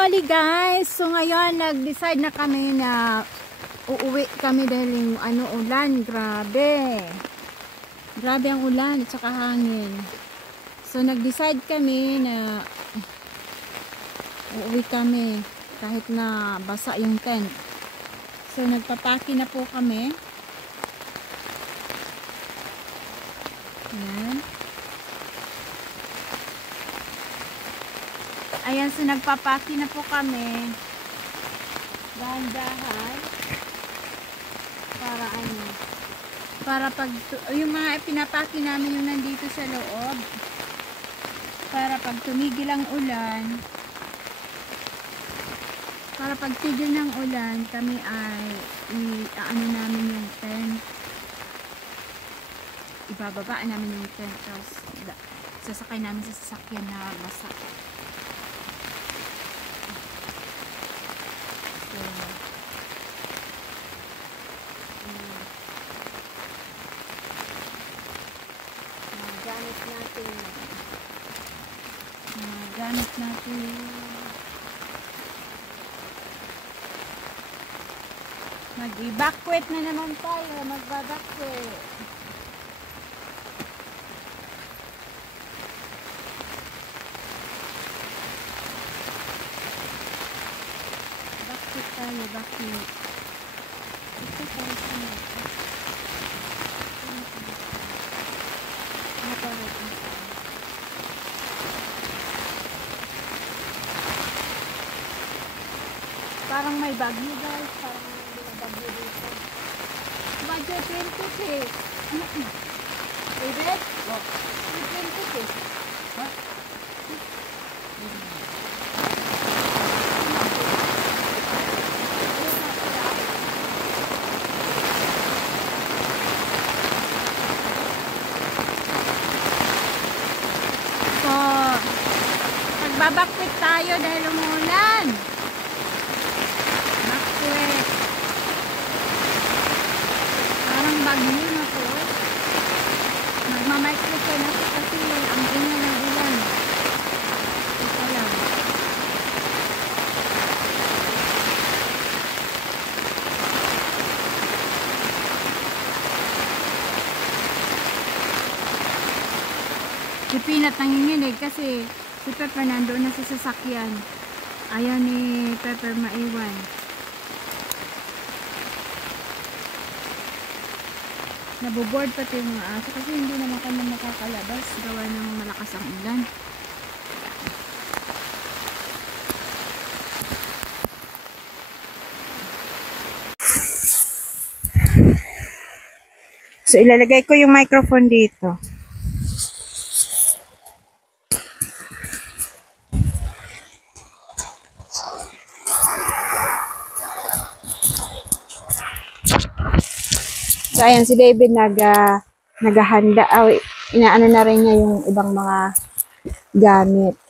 Loli guys, so ngayon nag-decide na kami na uuwi kami dahil yung ulan, grabe ang ulan at saka hangin. So nag-decide kami na uuwi kami kahit na basa yung tent. So nagpapaki na po kami. Ayan. Ayan, so nagpapaki na po kami. Dahan-dahan. Para pag, yung mga pinapaki namin yung nandito sa loob. Para pag tumigil ang ulan, para pag tigil ng ulan, kami ay namin yung tent. Ibababa namin yung tent. Tapos, sasakay namin sa sasakyan na basa. Gamit natin. Mag-evacuate na naman tayo. Mag-evacuate. Evacuate tayo. Evacuate. Ito tayo sa parang may bagyo guys, parang may bagyo dito. Bagyo 20 David? What? 20 ha? So, magbabakwit tayo dahil umulan. Parang bagyo na po. Magmamicrophone ako kasi ang ina ng ulan. Ito lang. Si Peanut nanginginig kasi si Pepper nandoon na sa sasakyan. Ayaw ni Pepper maiwan. Naboboard pati yung mga aso kasi hindi naman kami makakalabas gawa ng malakas ang ulan. So ilalagay ko yung microphone dito. So, ayan, si David naghahanda. Inaano na rin niya yung ibang mga gamit.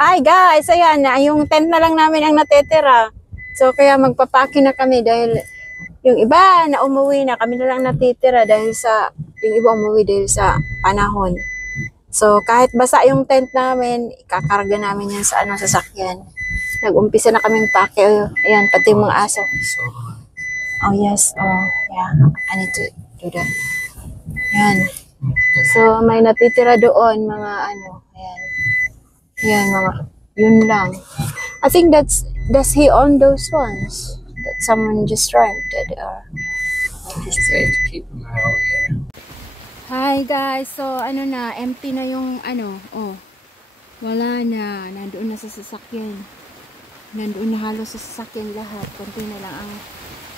Hi guys, ayan na, yung tent na lang namin ang natitira. So kaya magpapaki na kami dahil yung iba na umuwi na, kami na lang natitira dahil sa, yung iba umuwi dahil sa panahon. So kahit basa yung tent namin, ikakarga namin yan sa sasakyan. Nag-umpisa na kaming pake, ayan, pati yung mga aso. Oh yes, oh yeah, I need to do that. Yan. So may natitira doon, mga ayan. Yan, mga, yun lang. I think does he own those ones? That someone just rented or... Just to keep them out here. Hi guys, so na, empty na yung oh. Wala na, nandoon na sa sasakyan. Nandoon na halos sa sasakyan lahat. Konti na lang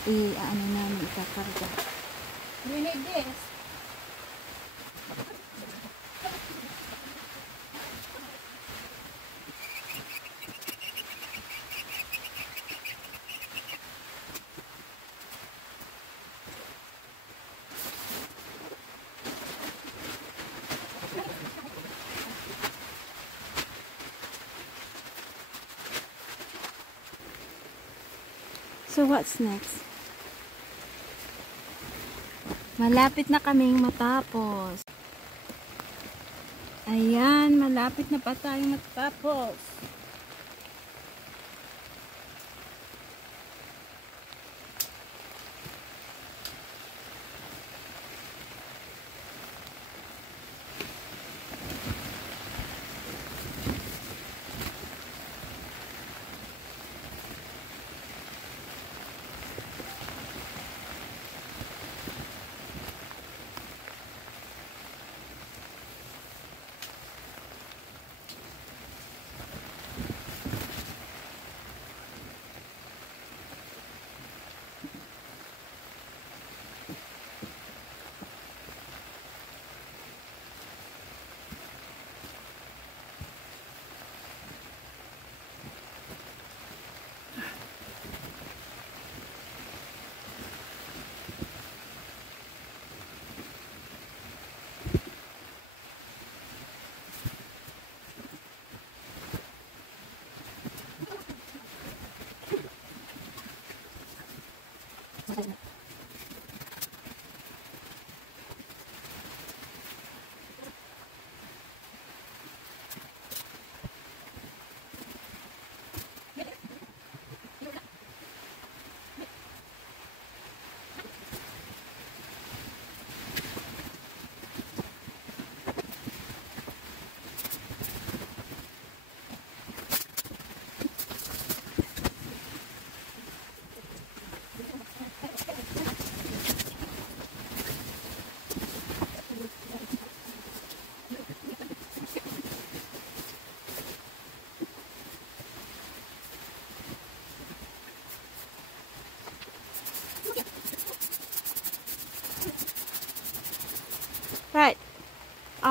ang namin ikakarga. Do you need this? So what's next? Malapit na kaming matapos. Ayan, malapit na pa tayong matapos.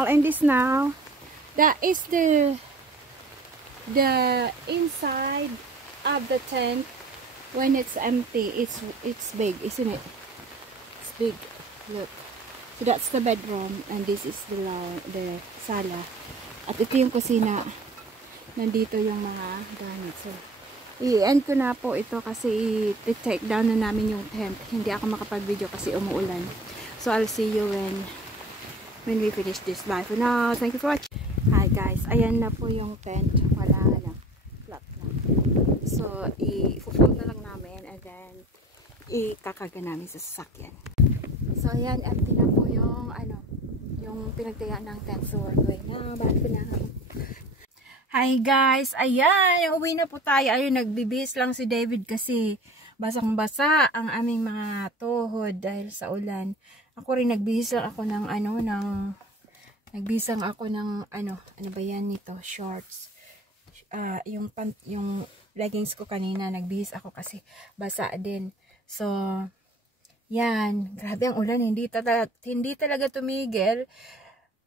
install in this now. That is the inside of the tent when it's empty. It's big, isn't it? It's big. Look. So that's the bedroom and this is the sala. At ito yung kusina. Nandito yung mga gamit. So i-end ko na po ito kasi i-take down na namin yung tent. Hindi ako makapag-video kasi umuulan. So I'll see you when we finish this. Bye for now. Thank you for watching. Hi guys. Ayan na po yung tent. Wala na. Flat na. So i-fold na lang namin and then ikakarga namin sa sasakyan. So ayan, empty na po yung yung pinagtayaan ng tent. So we're going na. Bye for now. Hi guys, ayan, uwi na po tayo. Ayun, nagbibihis lang si David kasi basang-basa ang aming mga tuhod dahil sa ulan. Ako rin nagbihis lang ako ng ano ba yan nito, shorts. Yung leggings ko kanina, nagbihis ako kasi basa din. So, yan, grabe ang ulan, hindi talaga tumigil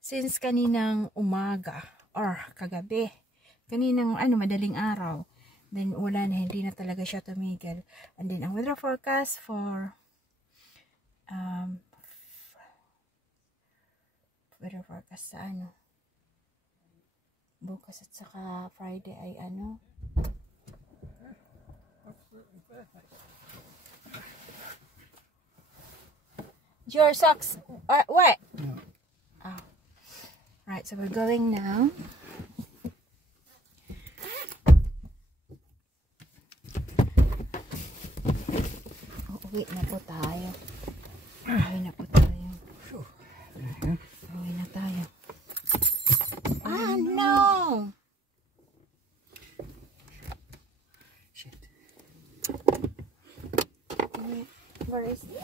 since kaninang umaga or kagabi. Kaninang madaling araw. Then wala na, hindi na talaga siya tumigil. And then ang weather forecast for weather forecast sa bukas at saka Friday ay your socks are wet. No. Oh. Right, so we're going now. Uwi na po tayo. Uwi na po tayo. Uwi na tayo. Ah, no! Shit. Where is it?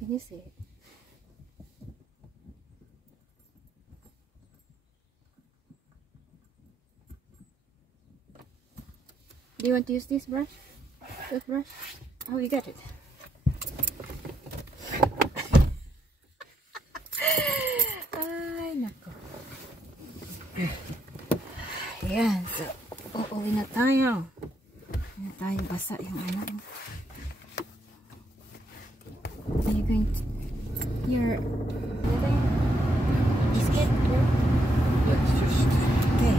Can you see it? Do you want to use this brush? Toothbrush? Oh, you got it. Ay, nako. Ayan. So, uuwi na tayo. Uuwi na tayo. Basa yung Are you going to... Your... Biscuit? Let's just Okay.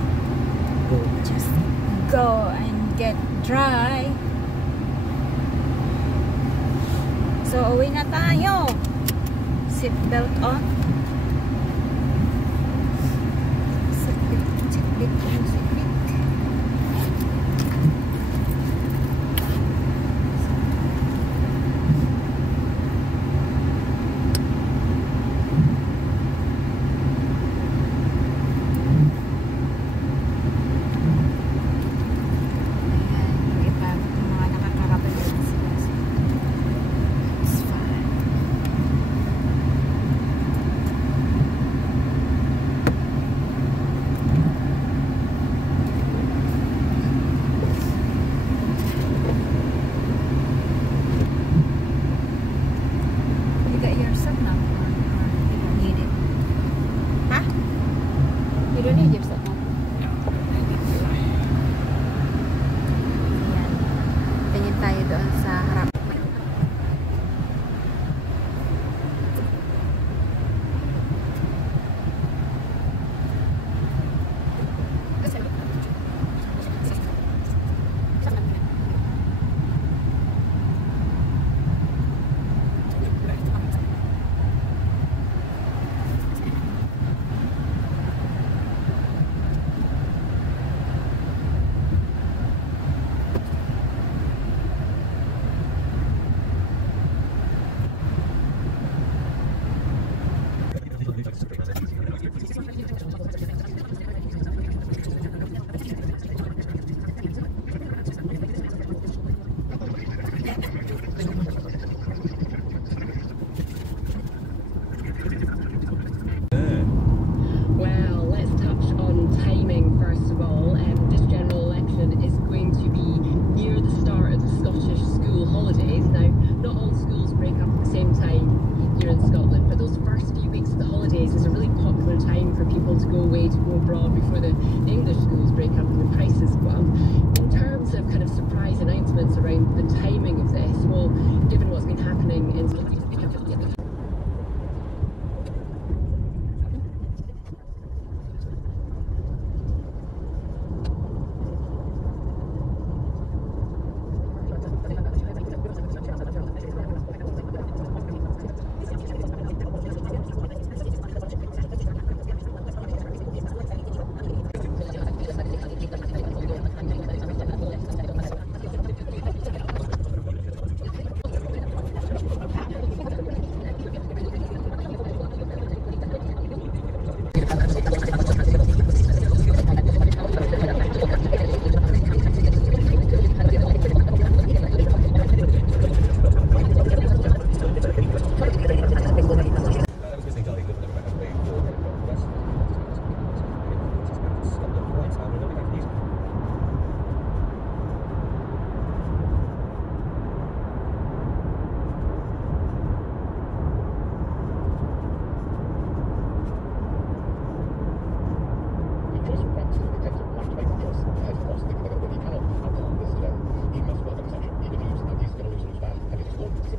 go. Just go and get dry. So, uwi na tayo. Seatbelt on. Seatbelt on. Seatbelt.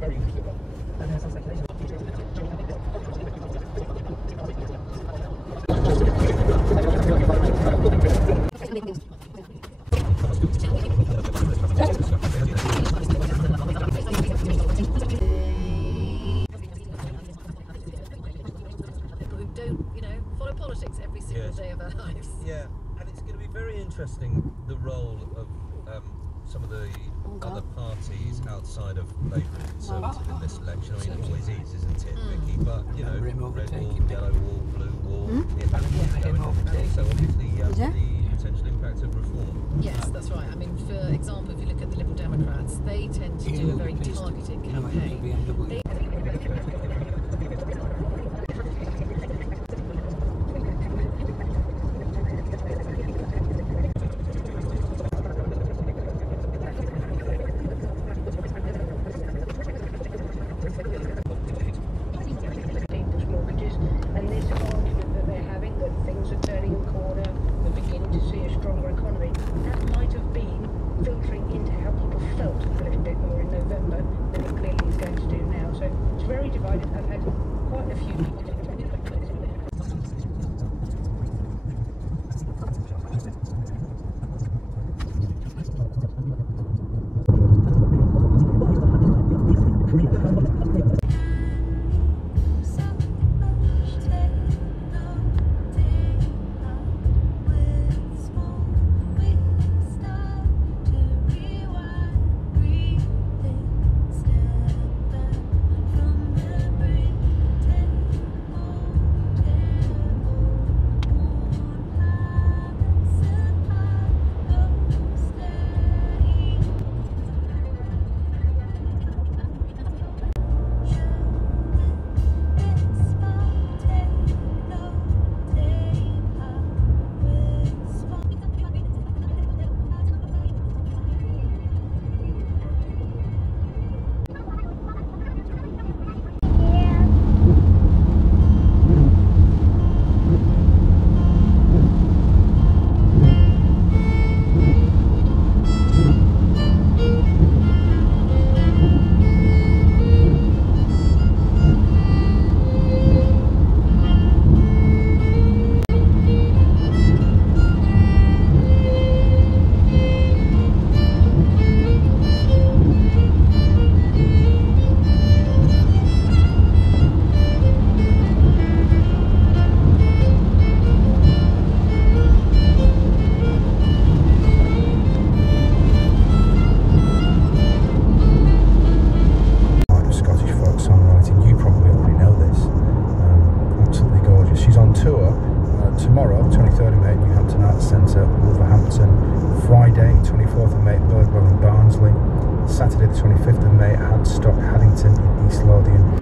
Follow politics every single day of our lives. Yeah, and it's going to be very interesting, the role of some of the other parties outside of Labour and Conservative in this election. I mean, it always is, isn't it, Vicky? But, you know, red wall, yellow wall, blue wall, so obviously the potential impact of reform. Yes, that's right. I mean, for example, if you look at the Liberal Democrats, they tend to do a very targeted campaign. And this argument that they're having, that things are turning a corner, we're beginning to see a stronger economy, that might have been filtering into how people felt a little bit more in November than it clearly is going to do now. So it's very divided. I've had quite a few people. Tomorrow, 23rd of May at Newhampton Arts Centre, Wolverhampton. Friday, 24th of May at Birdwell in Barnsley. Saturday, the 25th of May at Hadstock, Haddington in East Lothian.